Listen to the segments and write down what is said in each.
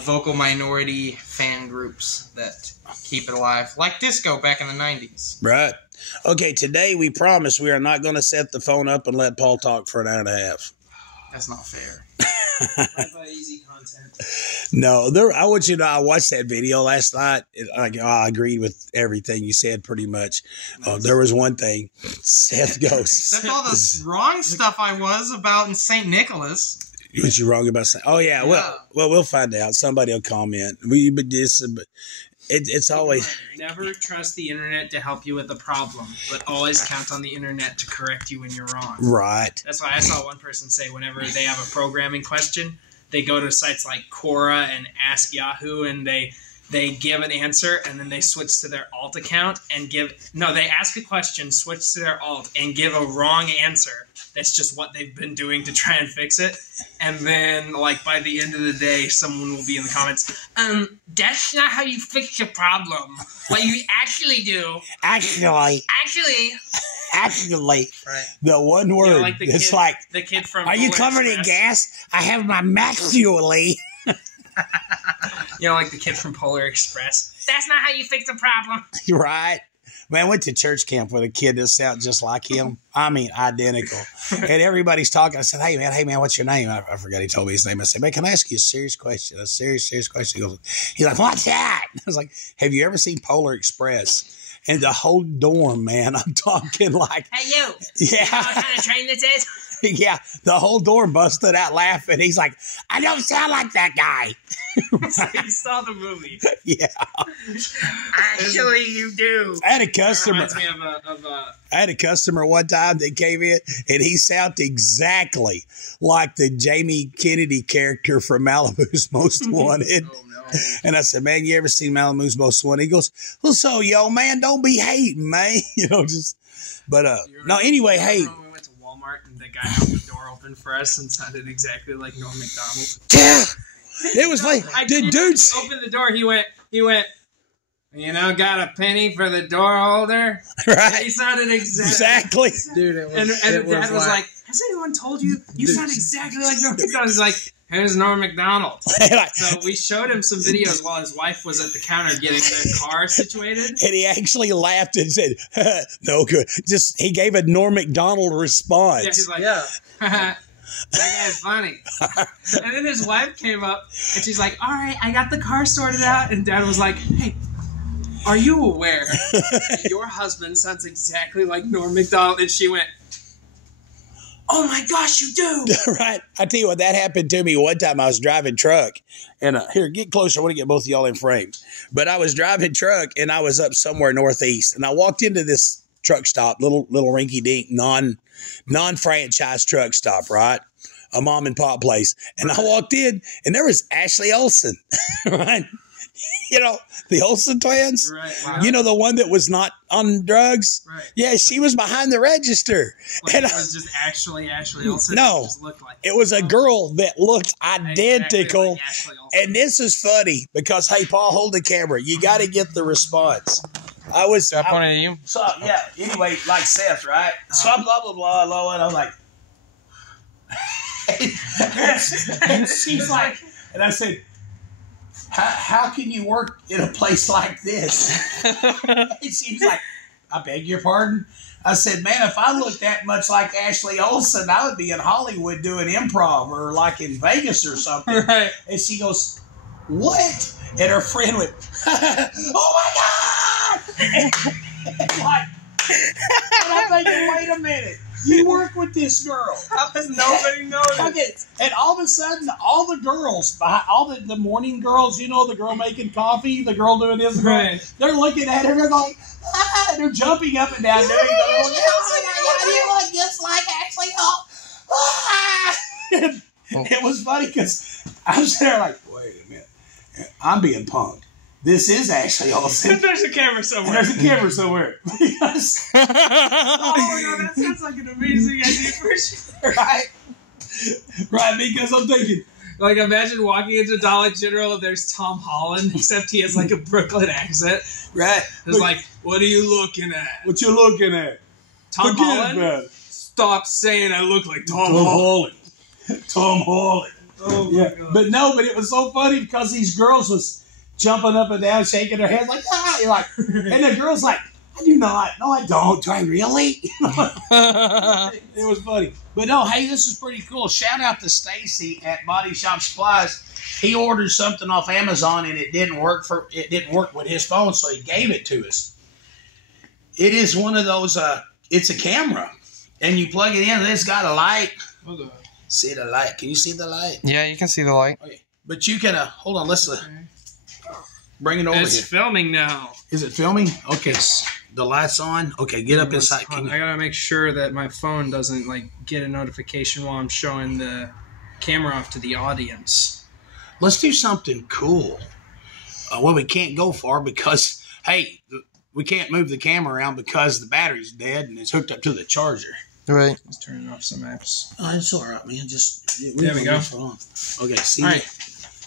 vocal minority fan groups that keep it alive, like disco back in the 90s. Right. Okay, today we promise we are not going to set the phone up and let Paul talk for an hour and a half. That's not fair. Easy content. No, I want you to know, I watched that video last night. I agreed with everything you said pretty much. There was one thing. Seth goes. Except all the wrong stuff I was about in St. Nicholas. Was you wrong about saying? Oh, yeah. Well, we'll find out. Somebody will comment. It's always... Never trust the internet to help you with a problem, but always count on the internet to correct you when you're wrong. Right. That's why I saw one person say whenever they have a programming question, they go to sites like Quora and Ask Yahoo, and they give an answer, and then they switch to their alt account and they ask a question, switch to their alt, and give a wrong answer. That's just what they've been doing to try and fix it. And then, like, by the end of the day, someone will be in the comments, that's not how you fix your problem. What you actually do... Actually. Right. The one word. Like the kid from Are you covered in gas? I have my maxually. Like the kid from Polar Express. That's not how you fix a problem. Right. Man, I went to church camp with a kid that sounded just like him. I mean, identical. And everybody's talking. I said, hey, man, what's your name? I forgot he told me his name. I said, man, can I ask you a serious question? A serious question. He's like, what's that? I was like, have you ever seen Polar Express? And the whole dorm, man, I'm talking like... Hey, you. Yeah. You know what kind of train this is? Yeah, the whole dorm busted out laughing. He's like, I don't sound like that guy. He saw the movie. Yeah. Actually, you do. I had a customer. That reminds me of I had a customer one time that came in, and he sounded exactly like the Jamie Kennedy character from Malibu's Most Wanted. Oh, no. And I said, man, you ever seen Malibu's Most Wanted? He goes, well, so, yo, man, don't be hating, man. But, no, anyway, hey. We went to Walmart, and the guy held the door open for us and sounded exactly like Norm Macdonald. Yeah. It was like, the dudes. Opened the door, he went, got a penny for the door holder? Right. He sounded exactly. Dude, it was... And Dad was like, has anyone told you? You sound exactly like Norm Macdonald. He's like, here's Norm Macdonald. So we showed him some videos while his wife was at the counter getting their car situated. And he actually laughed and said, no good. He gave a Norm Macdonald response. Yeah, he's like, that guy's funny. And then his wife came up, and she's like, all right, I got the car sorted out. And Dad was like, hey, are you aware that your husband sounds exactly like Norm Macdonald? And she went, oh my gosh, you do. Right. I tell you what, that happened to me one time. I was driving truck. And here, get closer. I want to get both of y'all in frame. But I was driving truck, and I was up somewhere northeast. And I walked into this truck stop, little rinky-dink, non-franchise truck stop, right? A mom and pop place. And I walked in, and there was Ashley Olsen, right? The Olsen twins. Right. Wow. The one that was not on drugs. Right. Yeah, she was behind the register. Like and it was just actually Ashley Olsen. No, just looked like it was a girl that looked identical. Exactly like and this is funny because, hey, Paul, hold the camera. You got to get the response. I was. Did I point at you? So, yeah, anyway, like Seth, right? So I'm blah, blah, blah, blah, and I'm like. And she's like, and I said, how can you work in a place like this? And she was like, I beg your pardon? I said, man, if I looked that much like Ashley Olsen, I would be in Hollywood doing improv or like in Vegas or something. Right. And she goes, what? And her friend went, oh my God! And like, and I'm thinking, wait a minute. You work with this girl. How does nobody know this? Okay. And all of a sudden, all the girls, all the morning girls, the girl making coffee, the girl doing this, right. They're looking at her, they're going, they're jumping up and down. You look just like Ashley Olsen. It was funny because I was there like, wait a minute. I'm being punked. This is Ashley Olsen. There's a camera somewhere. Because, oh my God, that sounds like an amazing idea for sure. Right, because I'm thinking, like, imagine walking into Dollar General and there's Tom Holland, except he has like a Brooklyn accent. Right. It's like, what are you looking at? What you looking at? Tom Holland? Stop saying I look like Tom Holland. Tom Holland. Oh my Yeah, God. but it was so funny because these girls was jumping up and down, shaking their heads like, ah, you're like, and the girl's like, I do not. No, I don't. Do I really? It was funny. But no, hey, this is pretty cool. Shout out to Stacy at Body Shop Supplies. He ordered something off Amazon and it didn't work with his phone, so he gave it to us. It is one of those. It's a camera, and you plug it in. It's got a light. See the light? Can you see the light? Yeah, you can see the light. Okay. But you can hold on. Let's bring it over It's here. filming now. Is it filming? Okay. The light's on. Okay, get up inside. I gotta make sure that my phone doesn't like get a notification while I'm showing the camera off to the audience. Let's do something cool. Well, we can't go far because, hey, we can't move the camera around because the battery's dead and it's hooked up to the charger. Right. Let's turn off some apps. Oh, it's all right, man. There we go. Okay, see, All right.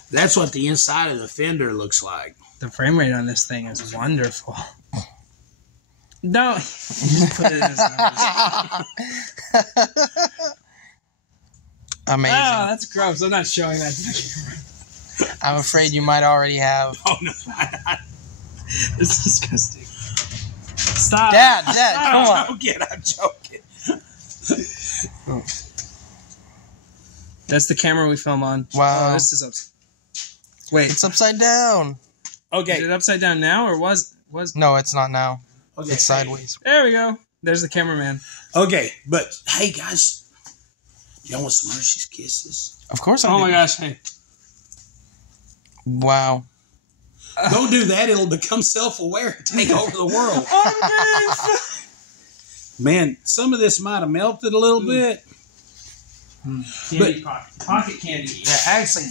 that's what the inside of the fender looks like. The frame rate on this thing is wonderful. No, just put it in his nose. Amazing. Oh, that's gross. I'm not showing that to the camera. I'm afraid you might already have. Oh, no. It's disgusting. Stop. Dad, come on. I'm joking. That's the camera we film on. Wow. Oh, this is Wait, It's upside down. is Okay. it upside down now or was? No, it's not now. Okay. It's sideways. There we go. There's the cameraman. Okay, but hey, guys, y'all want some Hershey's Kisses? Of course I Oh do. my gosh! Hey, Wow. Don't do that. It'll become self-aware and take over the world. Man, some of this might have melted a little bit. candy pocket candy. Yeah, actually,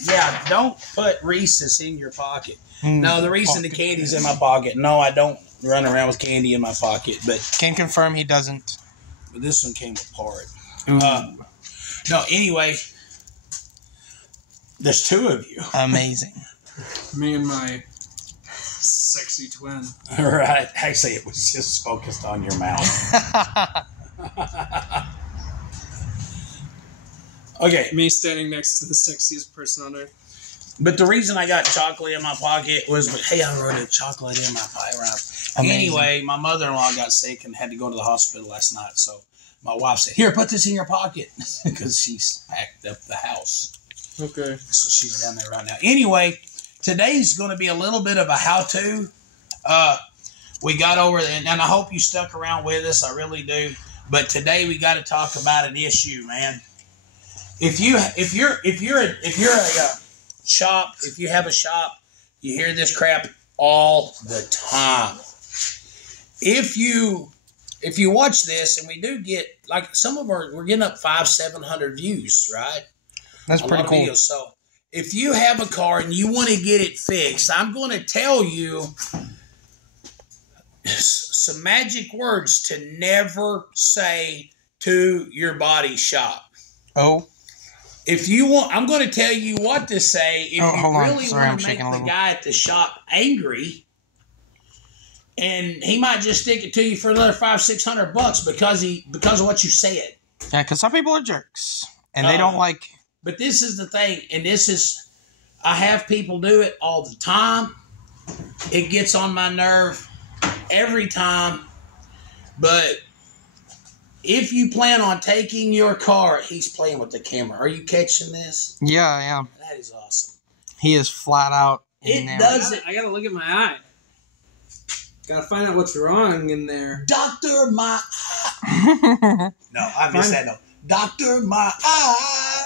don't put Reese's in your pocket. Mm. No, the reason the candy's in my pocket. No, I don't run around with candy in my pocket, but Can confirm he doesn't. this one came apart. Ooh. No, anyway, there's two of you. Amazing. Me and my sexy twin. All right. Actually, it was just focused on your mouth. Okay, Me standing next to the sexiest person on earth. but the reason I got chocolate in my pocket was, hey, I running chocolate in my pocket. Amazing. Anyway, my mother-in-law got sick and had to go to the hospital last night, so my wife said, here, put this in your pocket, because she's packed up the house. Okay. So she's down there right now. Anyway, today's going to be a little bit of a how-to. We got over, and I hope you stuck around with us. I really do. But today we got to talk about an issue, man. If you're a shop, if you have a shop, you hear this crap all the time. If you watch this, and we do get like we're getting up 500-700 views, right? That's A pretty lot of cool. videos. So if you have a car and you want to get it fixed, I'm going to tell you some magic words to never say to your body shop. Oh. If you want, I'm going to tell you what to say if Hold you on. really Sorry, I'm want to make shaking a the little. guy at the shop angry. And he might just stick it to you for another $500-600 because of what you said. Yeah, because some people are jerks. And they don't like... But this is the thing, and I have people do it all the time. It gets on my nerve every time. But if you plan on taking your car, he's playing with the camera. Are you catching this? Yeah, I am. That is awesome. He is flat out in It there. does it. I gotta look at my eye. Gotta find out what's wrong in there. Doctor, my eye. No, I missed that. No. Doctor, my eye.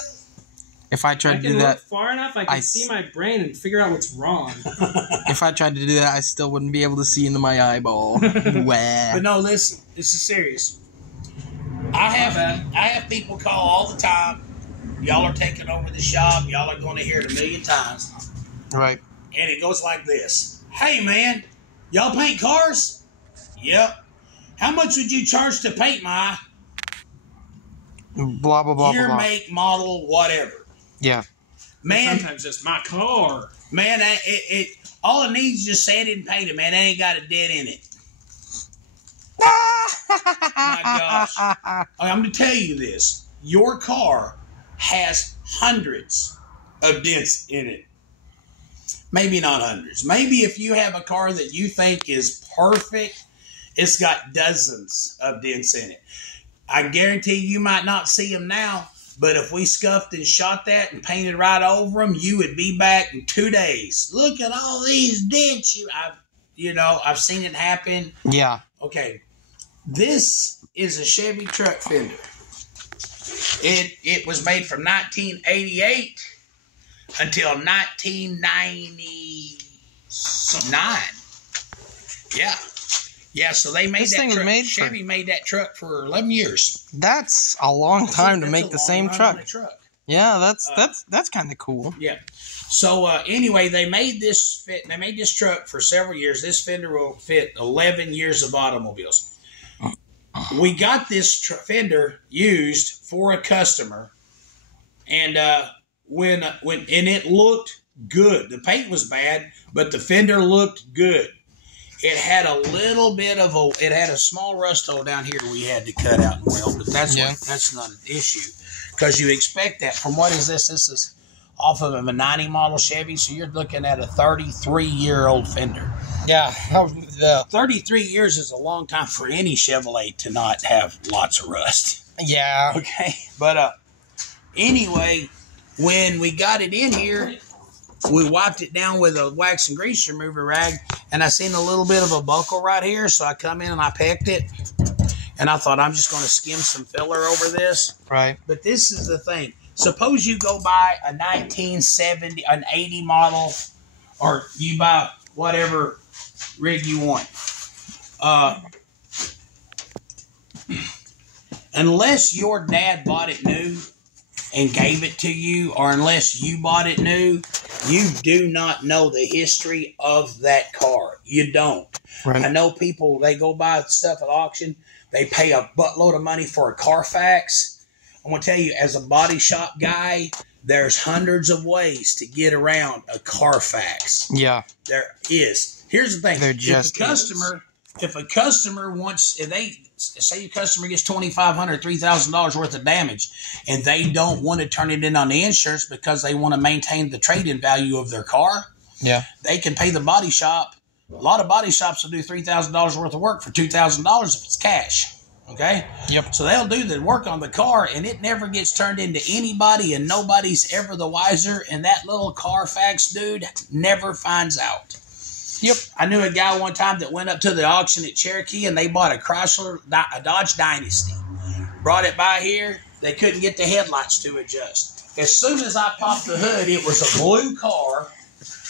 If I I tried to can do look that... far enough, I can see my brain and figure out what's wrong. If I tried to do that, I still wouldn't be able to see into my eyeball. Wah. But no, listen, this is serious. I have people call all the time. Y'all are taking over the shop. Y'all are going to hear it a million times. Right. And it goes like this. Hey, man, y'all paint cars? Yep. How much would you charge to paint my Blah, blah, blah, year, blah, blah. make, model, whatever? Yeah. Man, Sometimes just my car. man, all it needs is just sand and paint it, man. It ain't got a dent in it. My gosh. I'm going to tell you this. Your car has hundreds of dents in it. Maybe not hundreds. Maybe if you have a car that you think is perfect, it's got dozens of dents in it. I guarantee you might not see them now, but if we scuffed and shot that and painted right over them, you would be back in 2 days. Look at all these dents. I've seen it happen. Yeah. Okay. This is a Chevy truck fender. It was made from 1988 until 1999. Yeah. Yeah, so they made that truck. Chevy made that truck for 11 years. That's a long time to make the same truck. Yeah, that's kind of cool. Yeah. So anyway, they made this truck for several years. This fender will fit 11 years of automobiles. We got this fender used for a customer, and when it looked good. The paint was bad, but the fender looked good. It had a little bit of it had a small rust hole down here we had to cut out and weld, but that's not an issue because you expect that. From what is this? This is off of a 90 model Chevy, so you're looking at a 33-year-old fender. Yeah. 33 years is a long time for any Chevrolet to not have lots of rust. Yeah. Okay. But anyway, when we got it in here, we wiped it down with a wax and grease remover rag, and I seen a little bit of a buckle right here, so I come in and I pecked it, and I thought I'm just going to skim some filler over this. Right. But this is the thing. Suppose you go buy a 1970, an 80 model, or you buy whatever rig you want. Unless your dad bought it new and gave it to you, or unless you bought it new, you do not know the history of that car. You don't. Right. I know people, they go buy stuff at auction, they pay a buttload of money for a car-fax. I'm going to tell you, as a body shop guy, there's hundreds of ways to get around a car-fax. Yeah. There is. Here's the thing. If a customer wants, say your customer gets $2,500, $3,000 worth of damage, and they don't want to turn it in on the insurance because they want to maintain the trade-in value of their car, they can pay the body shop. A lot of body shops will do $3,000 worth of work for $2,000 if it's cash. Okay? Yep. So they'll do the work on the car, and it never gets turned into anybody, and nobody's ever the wiser, and that little car-fax dude never finds out. Yep. I knew a guy one time that went up to the auction at Cherokee, and they bought a Dodge Dynasty. Brought it by here. They couldn't get the headlights to adjust. As soon as I popped the hood, it was a blue car.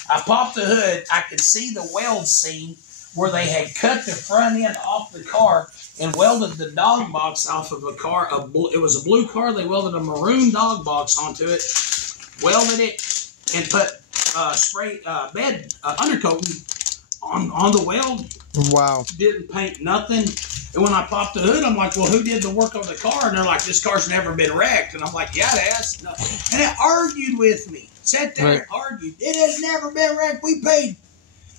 I popped the hood. I could see the weld seam where they had cut the front end off the car and welded the dog box off of a car. It was a blue car. They welded a maroon dog box onto it, welded it, and put undercoating on the weld. Wow. Didn't paint nothing. And when I popped the hood, I'm like, well, who did the work on the car? And they're like, this car's never been wrecked. And I'm like, yeah, it has. No. And it argued with me. Sat there and argued. It has never been wrecked. We paid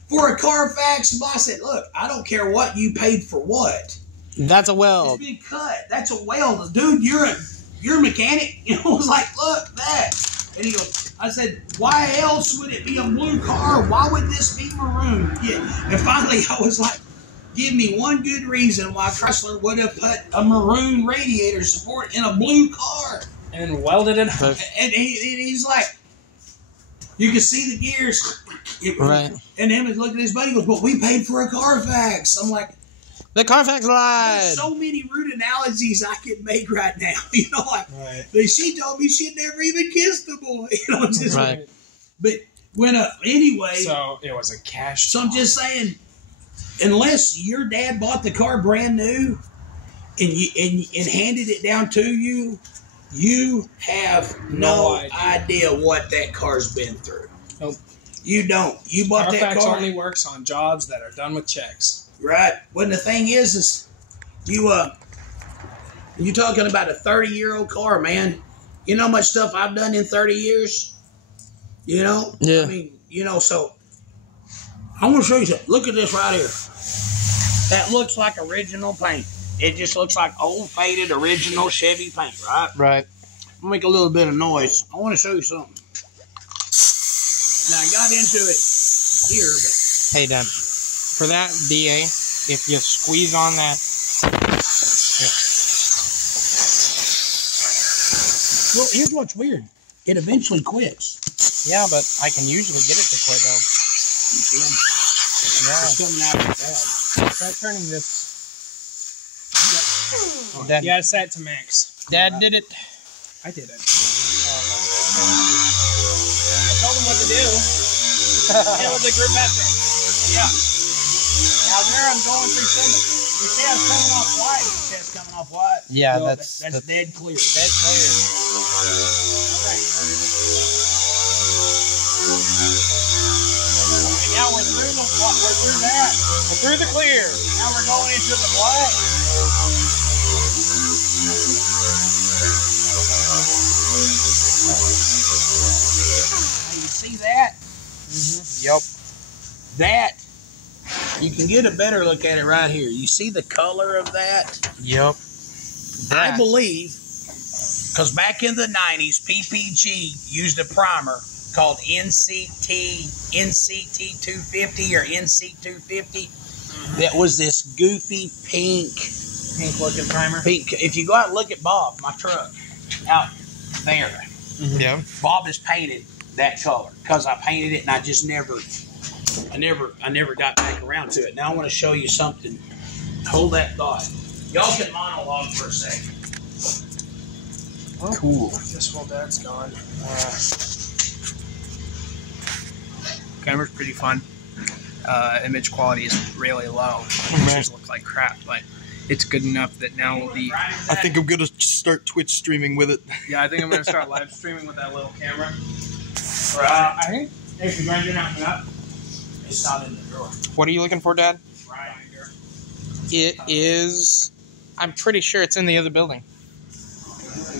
for a car-fax. And I said, look, I don't care what you paid for what. That's a weld. It's been cut. That's a weld. Dude, you're a mechanic. You know, I was like, look, that. And he goes, I said, why else would it be a blue car? Why would this be maroon? Yeah. And finally, I was like, give me one good reason why Chrysler would have put a maroon radiator support in a blue car. And welded it up. And he's like, you can see the gears. Right. And him looking at his buddy, goes, but we paid for a car-fax. I'm like, the car-fax lied. There's so many rude analogies I could make right now. You know, like, she told me she'd never even kissed the boy. You know, just right. But when anyway, so it was a cash. So I'm just saying, unless your dad bought the car brand new and handed it down to you, you have no idea what that car's been through. Nope. You don't. You bought that car. car. Only works on jobs that are done with checks. Right. When the thing is you're talking about a 30-year-old car, man. You know how much stuff I've done in 30 years? You know? Yeah. I mean, you know, so I want to show you something. Look at this right here. That looks like original paint. It just looks like old, faded, original Chevy paint, right? Right. I'll make a little bit of noise. I want to show you something. Now, I got into it here, but... Hey, Dad. For that DA, if you squeeze on that... Well, here's what's weird. It eventually quits. Yeah, but I can usually get it to quit, though. You see them? Yeah. It's coming out of the valve. Try turning this. Oh, Dad, Yeah, set it to max. Dad did it. I did it. I told them what to do. Yeah, with the group ethic. Yeah. Now there I'm going through some. You see it's coming off white. You see it's coming off white. Yeah, So that's dead clear. dead clear. Okay. And now we're through that. We're through the clear. Now we're going into the black. Now you see that? Yep. That. You can get a better look at it right here. You see the color of that? Yep. I believe, because back in the 90s, PPG used a primer called NCT 250 or NC 250. That was this goofy pink looking primer. Pink. If you go out and look at Bob, my truck, out there, Yeah. Bob has painted that color because I painted it and I just never got back around to it. Now I want to show you something. Hold that thought. Y'all can monologue for a second. Oh, Cool. Just while Dad's gone. Camera's pretty fun. Image quality is really low. Pictures look like crap, but it's good enough that now the... I think I'm gonna start Twitch streaming with it. Yeah, I think I'm going to start live streaming with that little camera. I think if the grinder not up, It's not in the drawer. What are you looking for, Dad? right here. It is. I'm pretty sure it's in the other building.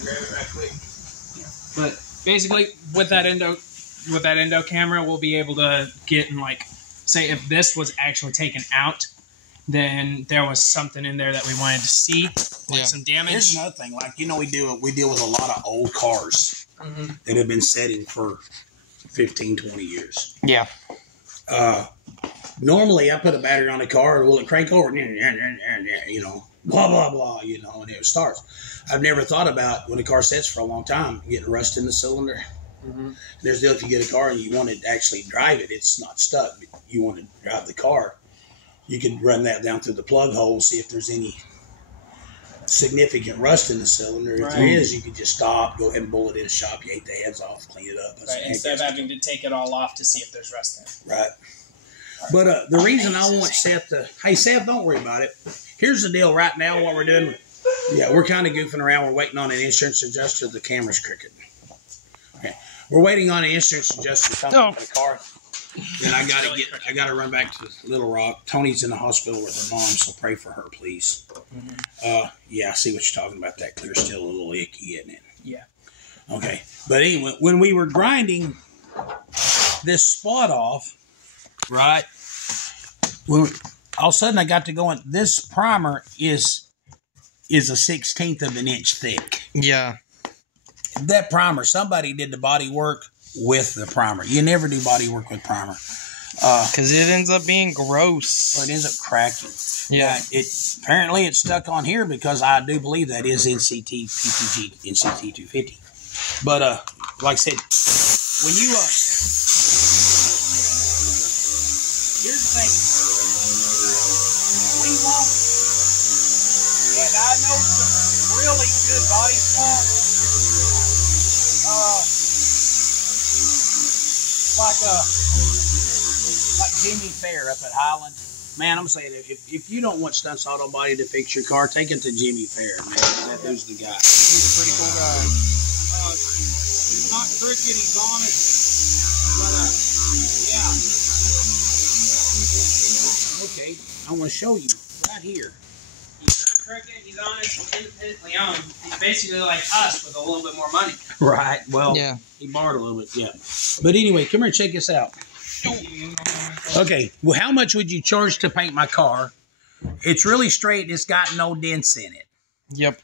Grab it right quick. But basically, with that endo camera, we'll be able to get in, like, say if this was actually taken out, then there was something in there that we wanted to see, like some damage. Here's another thing. Like, you know, we deal with a lot of old cars that have been sitting for 15, 20 years. Yeah. Normally, I put a battery on a car. Will it crank over? You know, blah, blah, blah, you know, and it starts. I've never thought about when a car sits for a long time, getting rust in the cylinder. There's the deal if you get a car and you want to actually drive it, it's not stuck. But you want to drive the car, you can run that down through the plug hole, see if there's any significant rust in the cylinder. If there is, you can just stop, go ahead and bolt it in the shop. You ate the heads off, clean it up. Right, instead of having to take it all off to see if there's rust in it. Right. But the reason I want Seth to... Hey, Seth, don't worry about it. Here's the deal right now, what we're doing. Yeah, we're kind of goofing around. We're waiting on an insurance adjuster. The camera's crooked. Okay. We're waiting on an insurance adjuster to come for the car. And I gotta run back to Little Rock. Tony's in the hospital with her mom, so pray for her, please. Yeah, I see what you're talking about. That clear's still a little icky, isn't it? Yeah. Okay. But anyway, when we were grinding this spot off, right, all of a sudden I got to going, this primer is a 1/16 of an inch thick. Yeah. That primer, somebody did the body work with the primer. You never do body work with primer. Because it ends up being gross. So it ends up cracking. Yeah. Apparently it's stuck on here because I do believe that is NCT PPG, NCT 250. But like I said, when you here's the thing. We want, and I know some really good body stuff. Like Jimmy Fair up at Highland. Man, I'm saying, if you don't want Stunts Auto Body to fix your car, take it to Jimmy Fair, man. That dude's the guy. He's a pretty cool guy. He's not crooked, he's honest. But, yeah. Okay, I want to show you right here. He's not crooked, he's honest, he's independently owned. He's basically like us with a little bit more money. Right, well, yeah. He borrowed a little bit, yeah. But anyway, come here and check this out. Okay, well, how much would you charge to paint my car? It's really straight. It's got no dents in it. Yep.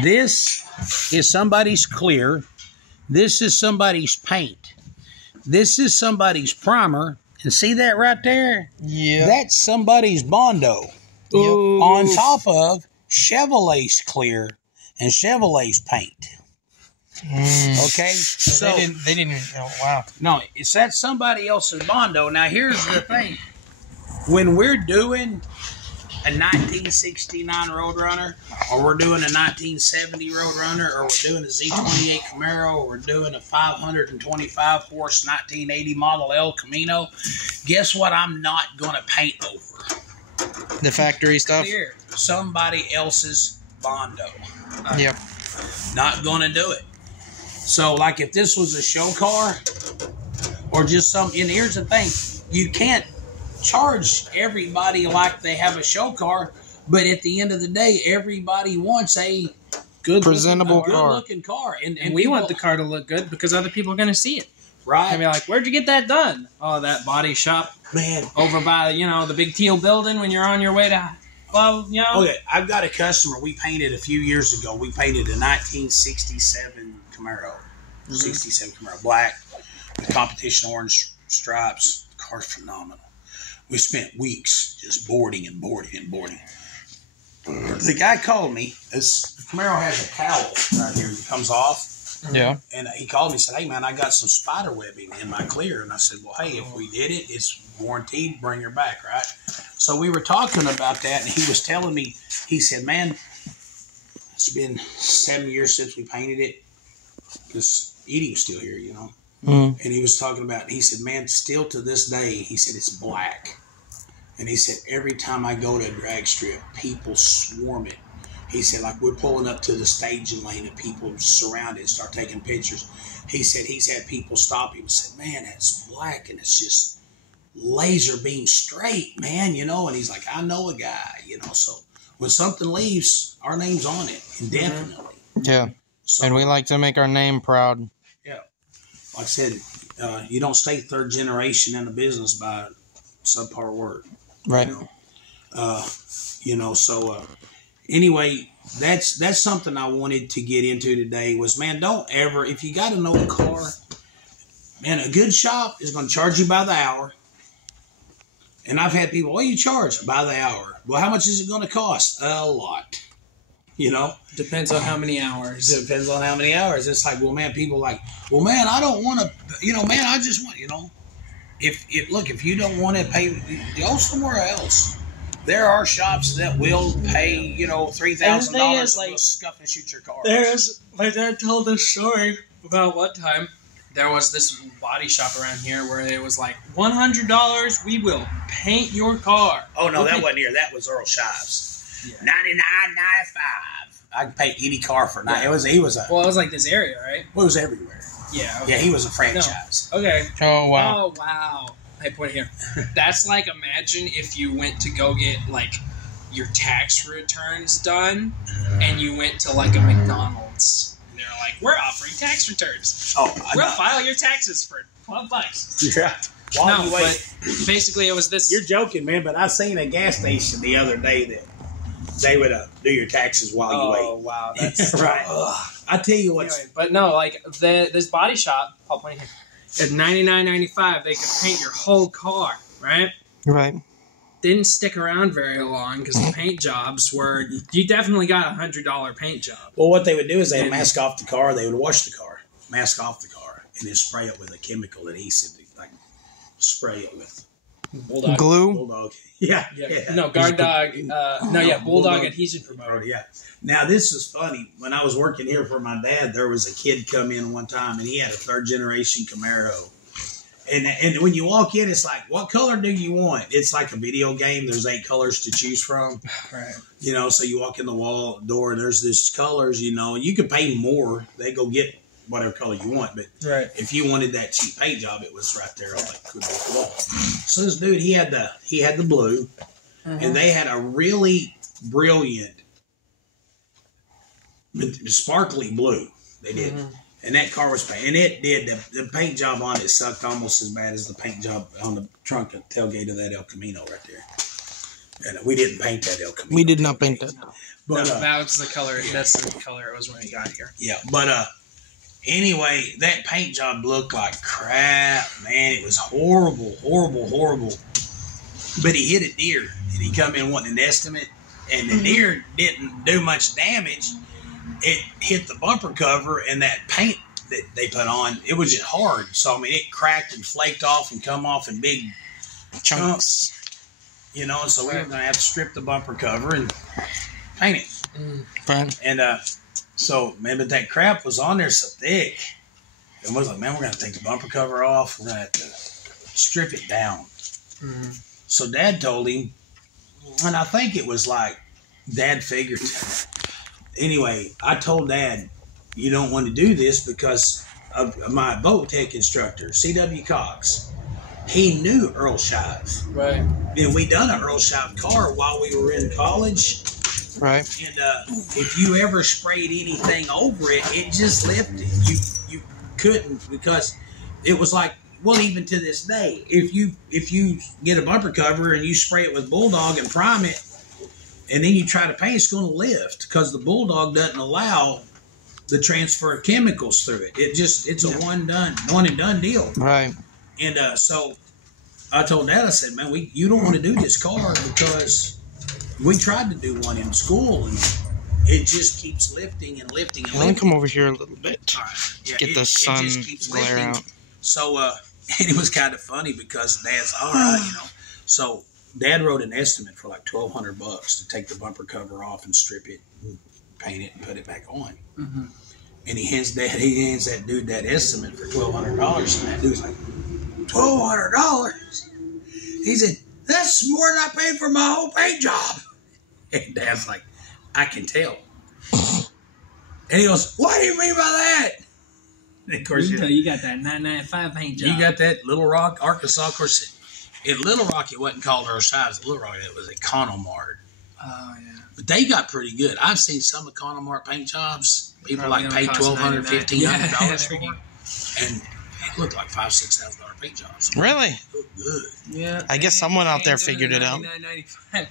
This is somebody's clear. This is somebody's paint. This is somebody's primer. And see that right there? Yeah. That's somebody's Bondo. Ooh. On top of Chevrolet's clear and Chevrolet's paint. Okay? So they didn't even, oh, wow. No, it's that somebody else's Bondo. Now, here's the thing. When we're doing a 1969 Roadrunner, or we're doing a 1970 Roadrunner, or we're doing a Z28 Camaro, or we're doing a 525 horse 1980 model El Camino, guess what I'm not going to paint over? The factory stuff? Clear. Somebody else's Bondo. Yep. Not going to do it. So, like, if this was a show car, or just some, and here's the thing, you can't charge everybody like they have a show car, but at the end of the day, everybody wants a good presentable looking car. And we people, want the car to look good because other people are going to see it. right? And be like, where'd you get that done? Oh, that body shop Man, over by, the big teal building when you're on your way to, okay, I've got a customer we painted a few years ago. We painted a 1967 Camaro, 67 Camaro, black with competition orange stripes. The car's phenomenal. We spent weeks just boarding and boarding and boarding. The guy called me. The Camaro has a cowl right here that comes off. Yeah. And he called me and said, hey, man, I got some spider webbing in my clear. And I said, well, hey, if we did it, it's guaranteed. Bring her back, right? So we were talking about that, and he was telling me, he said, man, it's been 7 years since we painted it. Because Edie's still here, And he was talking about, he said, man, still to this day, he said, it's black. And he said, every time I go to a drag strip, people swarm it. He said, like, we're pulling up to the staging lane and people surround it and start taking pictures. He said he's had people stop him and say, man, that's black and it's just laser beam straight, man, And he's like, I know a guy, So when something leaves, our name's on it, indefinitely. Yeah. So, And we like to make our name proud. Yeah. Like I said, you don't stay third generation in the business by subpar word. Right. Anyway, that's something I wanted to get into today was, man, don't ever, if you got to know a car, man, a good shop is going to charge you by the hour. And I've had people, what do you charge? By the hour. Well, how much is it going to cost? A lot. Depends on how many hours. Depends on how many hours. It's like, well, man, people like, well, man, I don't want to, man, I just want, if you don't want to pay, go somewhere else. There are shops that will pay, $3,000 to scuff and shoot your car. My dad told this story about one time. There was this body shop around here where it was like, $100, we will paint your car. Oh, no, that wasn't here. That was Earl Shives. Yeah. $99.95. I could pay any car for $9. Well, it was like this area, right? Well, it was everywhere. Yeah. Okay. Yeah, he was a franchise. No. Okay. Oh, wow. Oh, wow. Hey, point here. That's like, imagine if you went to go get, like, your tax returns done, and you went to, like, a McDonald's. And they're like, we're offering tax returns. Oh, we'll file your taxes for $12. Yeah. No, but basically it was this. You're joking, man, but I seen a gas station the other day that they would do your taxes while you wait. Oh, wow. That's right. I tell you what. Anyway, but no, like, this body shop, I'll point here. At $99.95, they could paint your whole car, right? Right. Didn't stick around very long because the paint jobs were, you definitely got a $100 paint job. Well, what they would do is they would mask off the car, they would wash the car, mask off the car, and then spray it with a chemical adhesive, like spray it with. Bulldog. Glue? Bulldog. Yeah. No, guard dog. Bulldog adhesion promoter. Yeah. Now, this is funny. When I was working here for my dad, there was a kid come in one time, and he had a third-generation Camaro. And when you walk in, it's like, what color do you want? It's like a video game. There's 8 colors to choose from. Right. So you walk in the door, and there's this colors, and you could pay more. They go get whatever color you want. But if you wanted that cheap paint job, it was right there on the wall. So this dude, he had the blue, and they had a really brilliant, sparkly blue. They did. And that car was painted. And it did. The paint job on it sucked almost as bad as the paint job on the trunk and tailgate of that El Camino right there. And we didn't paint that El Camino. We did not paint that. But that was the color. That's the color it was when we got here. Yeah, but Anyway, that paint job looked like crap, man. It was horrible, horrible, horrible. But he hit a deer, and he come in wanting an estimate, and the deer didn't do much damage. It hit the bumper cover, and that paint that they put on, it was just hard. So, I mean, it cracked and flaked off and come off in big chunks. You know, so we were going to have to strip the bumper cover and paint it. Fine. And so, man, but that crap was on there so thick. And was like, man, we're going to take the bumper cover off. We're going to have to strip it down. Mm-hmm. So Dad told him, and I think it was like, Dad figured. Anyway, I told Dad, you don't want to do this because of my boat tech instructor, C.W. Cox. He knew Earl Shive. Right. And we done an Earl Shive car while we were in college. Right. And if you ever sprayed anything over it, it just lifted. You couldn't, because it was like, well, even to this day, if you get a bumper cover and you spray it with Bulldog and prime it, and then you try to paint, it's going to lift because the Bulldog doesn't allow the transfer of chemicals through it. It's a one and done deal. Right. And so I told Dad, I said, man, you don't want to do this car because we tried to do one in school and it just keeps lifting and lifting and Let me lifting. come over here a little bit. All right. Yeah, Get the sun glare out. So, and it was kind of funny because Dad's all right, you know. So Dad wrote an estimate for like $1,200 to take the bumper cover off and strip it, and paint it, and put it back on. Mm-hmm. And he hands that dude that estimate for $1,200, and that dude's like, $1,200? He said, that's more than I paid for my whole paint job. And Dad's like, I can tell. And he goes, what do you mean by that? And of course, You got that 995 paint job. you got that Little Rock, Arkansas. Of course, in Little Rock, it wasn't called Earl Shive's Little Rock. It was Economart. Oh, yeah. But they got pretty good. I've seen some Economart paint jobs. People Probably like pay don't cost $1,200, $1,500 for. Yeah. And it looked like $5,000-$6,000 paint jobs. Really? It looked good. Yeah. I guess someone out there figured it out. $99.95.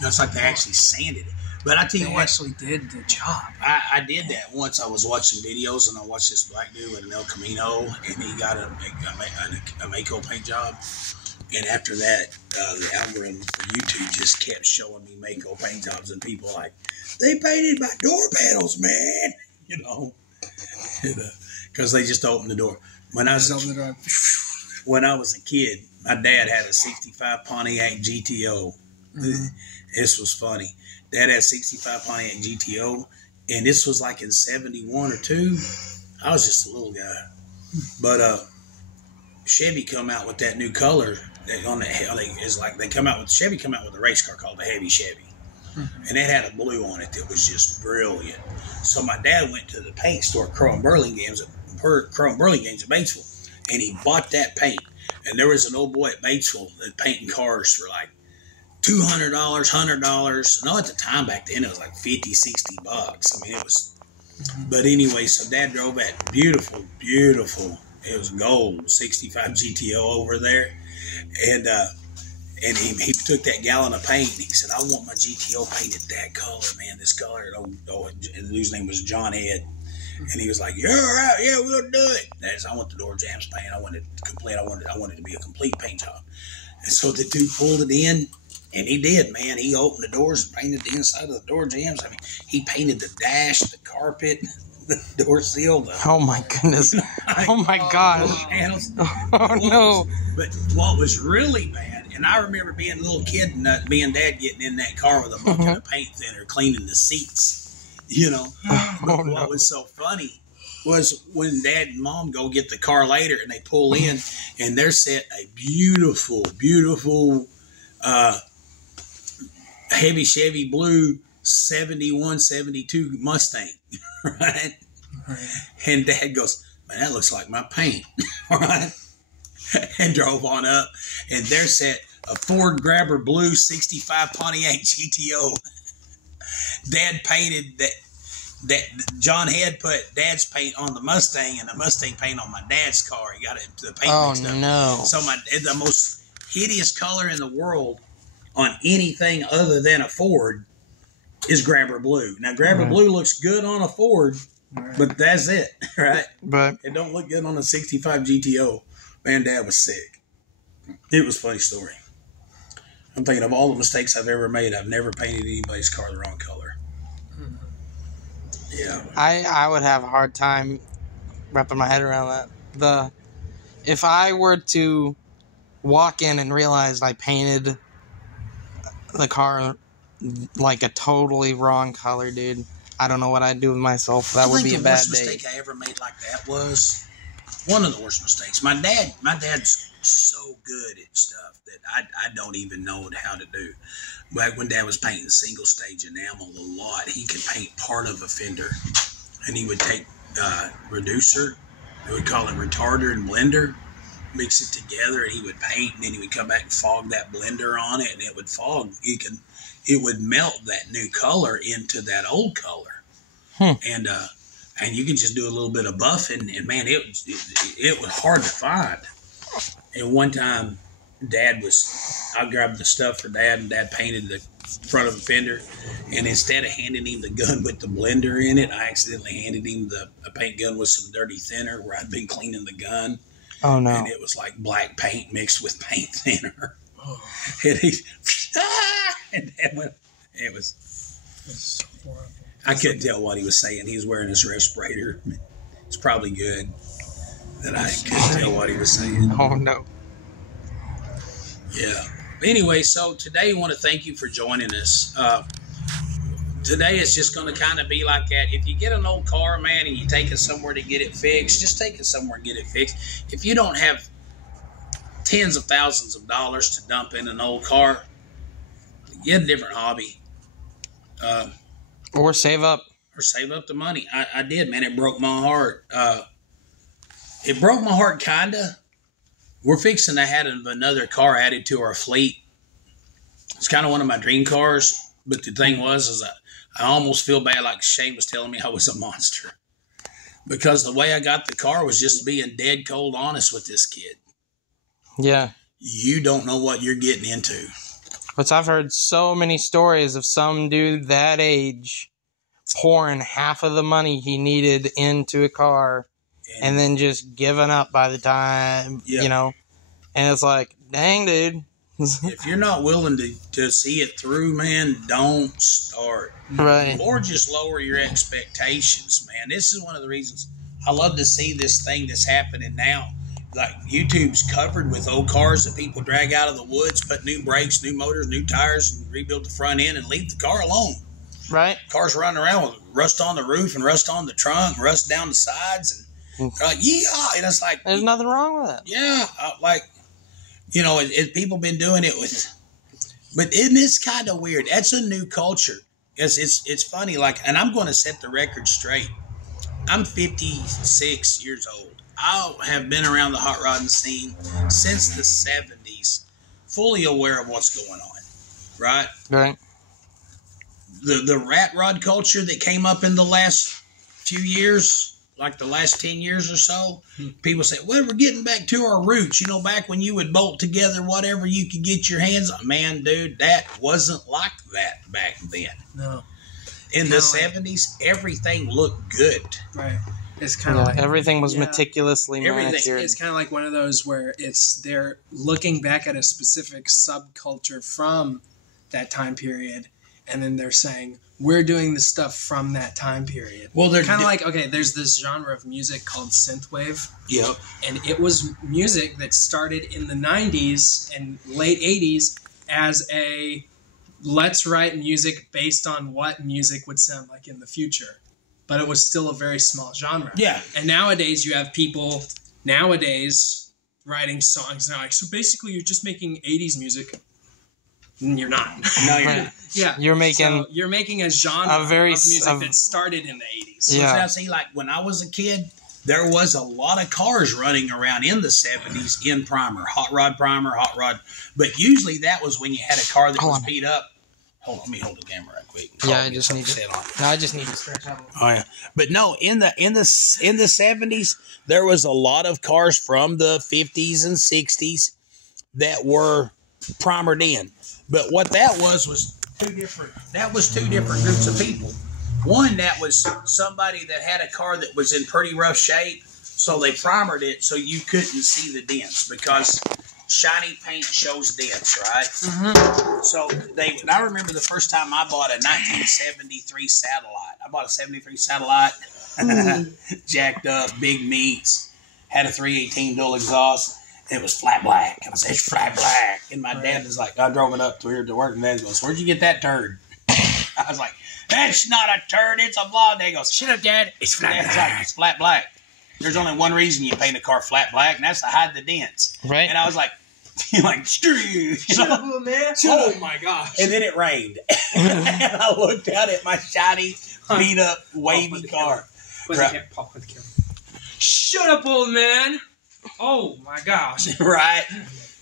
No, it's like they actually sanded it. But I tell you They what, actually did the job. I did that once. I was watching videos and I watched this black dude with an El Camino, and he got a Mako paint job. And after that, the algorithm for YouTube just kept showing me Mako paint jobs, and people like, they painted my door panels, man. You know, because they just opened the door. When I was a kid, my dad had a '65 Pontiac GTO. Mm-hmm. This was funny. Dad had a '65 Pontiac GTO, and this was like in '71 or '2. I was just a little guy, but Chevy come out with that new color. Chevy come out with a race car called the Heavy Chevy, and it had a blue on it that was just brilliant. So my dad went to the paint store, Crow and Burlingame's at Batesville, and he bought that paint. And there was an old boy at Batesville that painting cars for like $200, $100. No, at the time back then it was like $50, $60. I mean, it was. But anyway, so Dad drove that beautiful. It was gold '65 GTO over there, and he took that gallon of paint and he said, "I want my GTO painted that color, man. This color." And the dude's name was John Ed, and he was like, "You're right, yeah, we'll do it." I want the door jambs paint. I wanted it complete. I wanted it to be a complete paint job. And so the dude pulled it in, and he did, man. He opened the doors and painted the inside of the door jambs. I mean, he painted the dash, the carpet, the door seal. Oh my goodness! Oh my gosh! Panels. Oh no! But what was really bad, and I remember being a little kid and me and Dad getting in that car with a bucket of paint thinner, cleaning the seats. You know. But what was so funny was when Dad and Mom go get the car later and they pull in and they're set a beautiful Heavy Chevy blue 71, 72 Mustang, right? And Dad goes, man, that looks like my paint, right? And drove on up, and they're set a Ford Grabber blue 65 Pontiac GTO. Dad painted that John had put Dad's paint on the Mustang and the Mustang paint on my dad's car. He got it the paint mixed up. No! So the most hideous color in the world on anything other than a Ford is Grabber blue. Now Grabber blue looks good on a Ford, But that's it, right? But It don't look good on a 65 GTO. Man, Dad was sick. It was a funny story. I'm thinking of all the mistakes I've ever made. I've never painted anybody's car the wrong color. Yeah. I would have a hard time wrapping my head around that. If I were to walk in and realize I painted the car like a totally wrong color, dude, I don't know what I'd do with myself. That would be a bad day. The worst mistake I ever made like that was one of the worst mistakes. My dad's so good at stuff that I don't even know how to do. Back when Dad was painting single stage enamel a lot, he could paint part of a fender, and he would take reducer, we would call it retarder and blender, mix it together, and he would paint, and then he would come back and fog that blender on it, and it would fog. It would melt that new color into that old color. And you can just do a little bit of buffing, and man, it was hard to find. And one time, I grabbed the stuff for Dad, and Dad painted the front of the fender, and instead of handing him the gun with the blender in it, I accidentally handed him a paint gun with some dirty thinner where I'd been cleaning the gun. Oh no! And it was like black paint mixed with paint thinner. Oh. And Dad went. It was so horrible. I couldn't tell what he was saying. He was wearing his respirator. It's probably good that I couldn't tell what he was saying. Oh no! Yeah. Anyway, so today I want to thank you for joining us. Today it's just going to kind of be like that. If you get an old car, man, and you take it somewhere to get it fixed, just take it somewhere and get it fixed. If you don't have tens of thousands of dollars to dump in an old car, get a different hobby. Or save up. Or save up the money. I did, man. It broke my heart. It broke my heart, kind of. We're fixing to have another car added to our fleet. It's kind of one of my dream cars. But the thing is I almost feel bad, like Shane was telling me I was a monster. Because the way I got the car was just being dead cold honest with this kid. Yeah. You don't know what you're getting into. But I've heard so many stories of some dude that age pouring half of the money he needed into a car and then just giving up by the time, you know. And it's like, dang, dude. If you're not willing to see it through, man, don't start. Right. Or just lower your expectations, man. This is one of the reasons I love to see this thing that's happening now. Like, YouTube's covered with old cars that people drag out of the woods, put new brakes, new motors, new tires, and rebuild the front end and leave the car alone. Right. Cars running around with rust on the roof and rust on the trunk, rust down the sides, and they're like, yeehaw! And it's like, there's nothing wrong with that. Yeah, people been doing it with, but isn't this kind of weird? That's a new culture. It's funny, like, and I'm going to set the record straight. I'm 56 years old. I have been around the hot rodding scene since the 70s, fully aware of what's going on, right? Right. The rat rod culture that came up in the last few years, like the last 10 years or so, people say, well, we're getting back to our roots. You know, back when you would bolt together whatever you could get your hands on. Man, dude, that wasn't like that back then. No. In the 70s, everything looked good. Right. It's kind of like everything was meticulously manicured. It's kind of like one of those where they're looking back at a specific subculture from that time period, and then they're saying we're doing the stuff from that time period. Well, they're kind of like, okay, there's this genre of music called synthwave. Yep. And it was music that started in the 90s and late 80s as a let's write music based on what music would sound like in the future. But it was still a very small genre. Yeah. And nowadays you have people writing songs now. Like, so basically you're just making 80s music. And you're not. No, you're not. Yeah. You're making a genre of music that started in the 80s. Yeah. So now, see, like when I was a kid, there was a lot of cars running around in the 70s in primer. Hot rod primer, hot rod. But usually that was when you had a car that was beat up. Hold on, let me hold the camera right quick. I just need to stretch out. Oh yeah, but no, in the 70s, there was a lot of cars from the 50s and 60s that were primered in. But what that was two different. That was two different groups of people. One that was somebody that had a car that was in pretty rough shape, so they primered it so you couldn't see the dents because shiny paint shows dents, right? Mm-hmm. So and I remember the first time I bought a 1973 Satellite. I bought a 73 Satellite, jacked up, big meats, had a 318 dual exhaust. It was flat black. And I said, it's flat black. And my dad was like, I drove it up to here to work, and Dad goes, where'd you get that turd? I was like, that's not a turd, it's a blonde. Dad goes, shut up, Dad. It's flat black. Like, it's flat black. There's only one reason you paint a car flat black, and that's to hide the dents. Right. And I was like, shut up, little man. Oh my gosh. And then it rained. And I looked out at my shiny, beat up, wavy car. Pop with the camera. Shut up, old man. Oh my gosh. Right.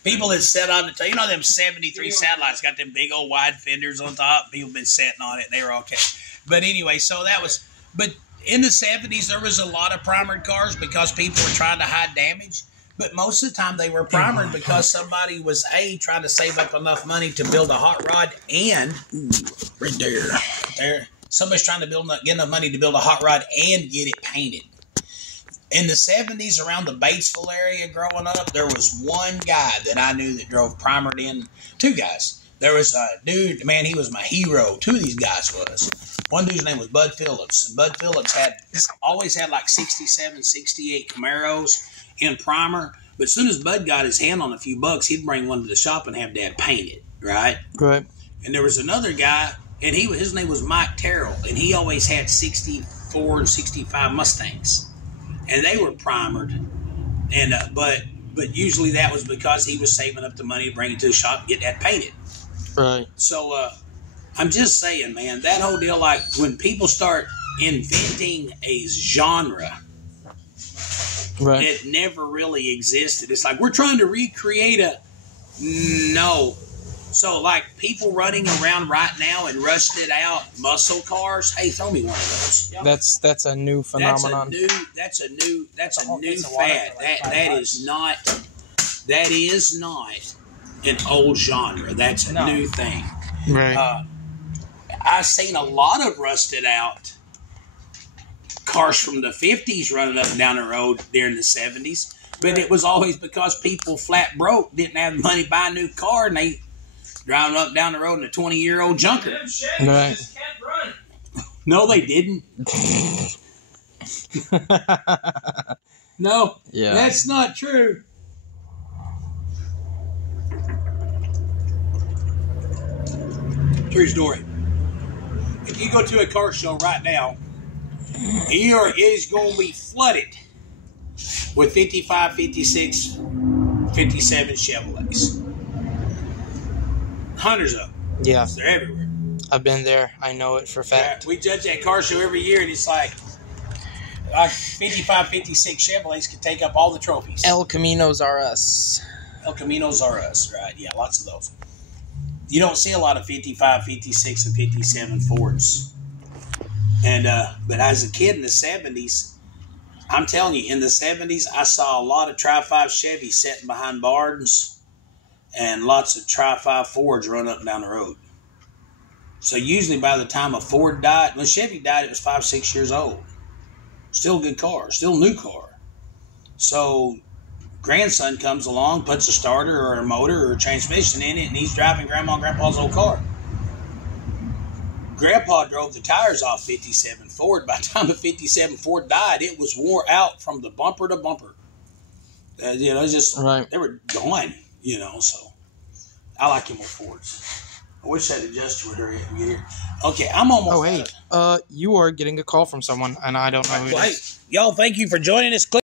People that sat on the, you know, them 73 Satellites got them big old wide fenders on top. People been sitting on it, and they were okay. But anyway, so that was, but in the 70s, there was a lot of primered cars because people were trying to hide damage. But most of the time, they were primered because somebody was, trying to save up enough money to build a hot rod and, right there, somebody's trying to get enough money to build a hot rod and get it painted. In the 70s, around the Batesville area growing up, there was one guy that I knew that drove primered in. Two guys. There was a dude, man, he was my hero. Two of these guys was. One dude's name was Bud Phillips. And Bud Phillips always had like 67, 68 Camaros in primer. But as soon as Bud got his hand on a few bucks, he'd bring one to the shop and have Dad paint it, right? Right. And there was another guy, and his name was Mike Terrell, and he always had 64 and 65 Mustangs. And they were primered, and but usually that was because he was saving up the money to bring it to the shop and get that painted. Right. So I'm just saying, man, that whole deal, like when people start inventing a genre, right, it never really existed. It's like we're trying to recreate no. So, like, people running around right now in rusted out muscle cars, hey, throw me one of those. That's a new phenomenon. That's a new fad. That is not an old genre. That's a new thing. Right. I've seen a lot of rusted out cars from the 50s running up and down the road during the 70s, but it was always because people flat broke, didn't have money to buy a new car, and they driving up down the road in a 20-year-old junker. Right. Just can't run. No, they didn't. No, yeah, that's not true. True story. If you go to a car show right now, here is going to be flooded with 55, 56, 57 Chevrolets. Hundreds of them. Yeah. They're everywhere. I've been there. I know it for a fact. Yeah, we judge that car show every year, and it's like 55, 56 Chevrolets can take up all the trophies. El Caminos are us. El Caminos are us, right? Yeah, lots of those. You don't see a lot of 55, 56, and 57 Fords. And but as a kid in the 70s, I'm telling you, in the 70s, I saw a lot of Tri-5 Chevys sitting behind barns and lots of Tri-5 Fords run up and down the road. So usually by the time a Ford died, when Chevy died, it was 5, 6 years old. Still a good car, still a new car. So grandson comes along, puts a starter or a motor or a transmission in it, and he's driving Grandma and Grandpa's old car. Grandpa drove the tires off 57 Ford. By the time the 57 Ford died, it was wore out from the bumper to bumper. Just right. They were gone, so I like him with Fords. I wish that adjuster would hurry up and get here. Okay, I'm almost you are getting a call from someone, and I don't know who it is. Hey, y'all, thank you for joining us.